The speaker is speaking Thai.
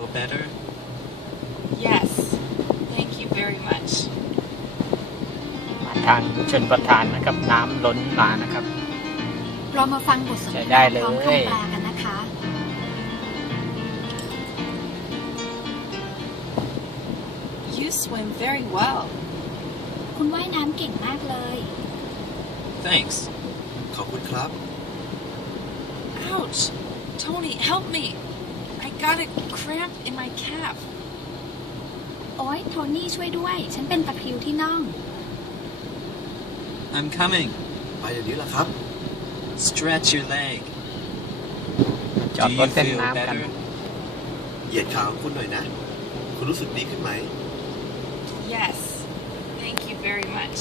Feel better? Yes. Thank you very much. ทางชนประทานนะครับน้ำล้นมานะครับเรามาฟังบทสนท ใช้ได้ นา เลย พร้อมคำแปลกันนะคะ You swim very well. คุณว่ายน้ำเก่งมากเลย Thanks. ขอบคุณครับ Ouch. Tony, help me. I got a cramp in my calf. โอ๊ยโทนี่ช่วยด้วย ฉันเป็นตะคริวที่น่อง I'm coming. ไปเดี๋ยวนี้แหละครับ Stretch your leg. จอด Do ร you ถเล่น feel น้ำกัน better? เหยียดขาของคุณหน่อยนะ คุณรู้สึกดีขึ้นไหม Yes. Thank you very much.